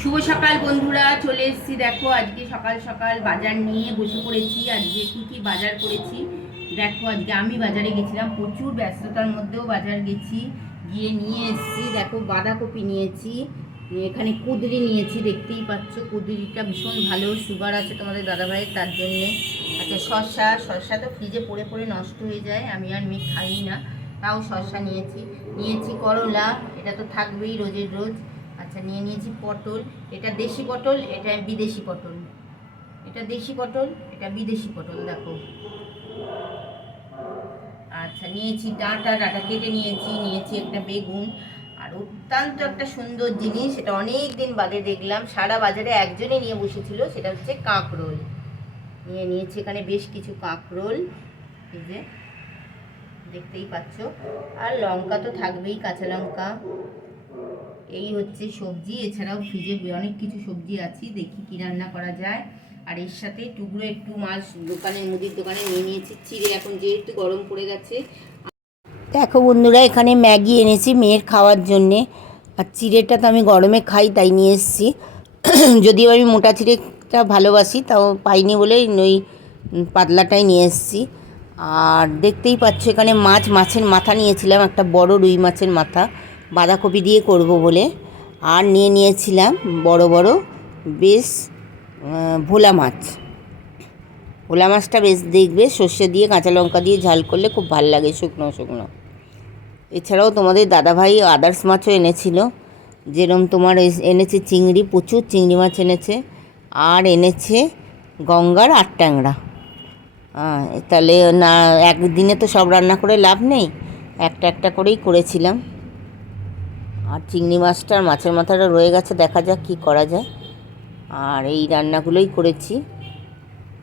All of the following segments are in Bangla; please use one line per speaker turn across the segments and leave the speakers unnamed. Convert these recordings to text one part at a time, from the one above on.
শুভ সকাল বন্ধুরা, চলে এসেছি দেখো, আজকে সকাল সকাল বাজার নিয়ে বসে পড়েছি, আজকে কী কী বাজার করেছি, দেখো আজকে আমি বাজারে গেছিলাম, প্রচুর ব্যস্ততার মধ্যেও বাজার গেছি, গিয়ে নিয়ে এসেছি, দেখো বাঁধাকপি নিয়েছি এখানে কুদরি নিয়েছি, দেখতেই পাচ্ছ, কুদরিটা ভীষণ ভালো, সুগার আছে তোমাদের দাদাভাইয়ের, তার জন্যে। আচ্ছা শসা শসা তো ফ্রিজে পড়ে পড়ে নষ্ট হয়ে যায়, আমি আর মেয়ে খাই না, তাও শসা নিয়েছি নিয়েছি করলা, এটা তো থাকবেই রোজের রোজ। আচ্ছা নিয়ে নিয়েছি পটল, এটা দেশি পটল, এটা বিদেশি পটল। এটা দেশি পটল, এটা বিদেশি পটল, দেখো। আচ্ছা নিয়েছি ডাঁটা ডাঁটা কেটে নিয়েছি নিয়েছি একটা বেগুন। আর অত্যন্ত একটা সুন্দর জিনিস সেটা অনেক দিন বাদে দেখলাম, সারা বাজারে একজনে নিয়ে বসেছিল, সেটা হচ্ছে কাঁকরোল। নিয়ে নিয়েছি এখানে বেশ কিছু কাঁকরোল, এই যে, দেখতেই পাচ্ছ। আর লঙ্কা তো থাকবেই, কাঁচা লঙ্কা। এই হচ্ছে সবজি, এছাড়াও ফ্রিজে অনেক কিছু সবজি আছে, দেখি কি রান্না করা যায়। আর এর সাথে টুকরো একটু মাছ দোকানে মুদির দোকানে নিয়ে নিয়েছি, চিড়ে এখন যেহেতু গরম পড়ে গেছে। দেখো বন্ধুরা, এখানে ম্যাগি এনেছি মেয়ের খাওয়ার জন্যে। আর চিড়েটা তো আমি গরমে খাই, তাই নিয়ে এসেছি। যদিও আমি মোটা চিড়েটা ভালোবাসি, তাও পাইনি বলে ওই পাতলাটাই নিয়ে এসেছি। আর দেখতেই পাচ্ছ, এখানে মাছ, মাছের মাথা নিয়েছিলাম, একটা বড় রুই মাছের মাথা। বাঁধাকপি দিয়ে করব বলে। আর নিয়ে নিয়েছিলাম বড় বড় বেশ ভোলা মাছ। ভোলা মাছটা বেশ দেখবে সর্ষে দিয়ে কাঁচা লঙ্কা দিয়ে ঝাল করলে খুব ভালো লাগে শুকনো শুকনো। এছাড়াও তোমাদের দাদাভাই আদার্স মাছও এনেছিল। যেরম তোমার এনেছে চিংড়ি প্রচুর চিংড়ি মাছ এনেছে। আর এনেছে গঙ্গার আট ট্যাংরা। হ্যাঁ, তাহলে না একদিনে তো সব রান্না করে লাভ নেই। একটা একটা করেই করেছিলাম। আর চিংড়ি মাছটা আর মাছের মাথাটা রয়ে গেছে, দেখা যাক কী করা যায়। আর এই রান্নাগুলোই করেছি।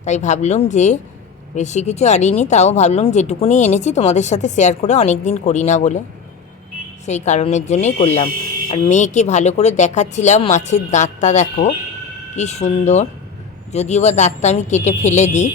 তাই ভাবলাম যে বেশি কিছু আনিনি, তাও ভাবলাম যেটুকুনি এনেছি তোমাদের সাথে শেয়ার করে অনেক দিন করি না বলে। সেই কারণের জন্যই করলাম। আর মেয়েকে ভালো করে দেখাচ্ছিলাম মাছের দাঁতটা, দেখো কি সুন্দর। যদিও বা দাঁতটা আমি কেটে ফেলে দিই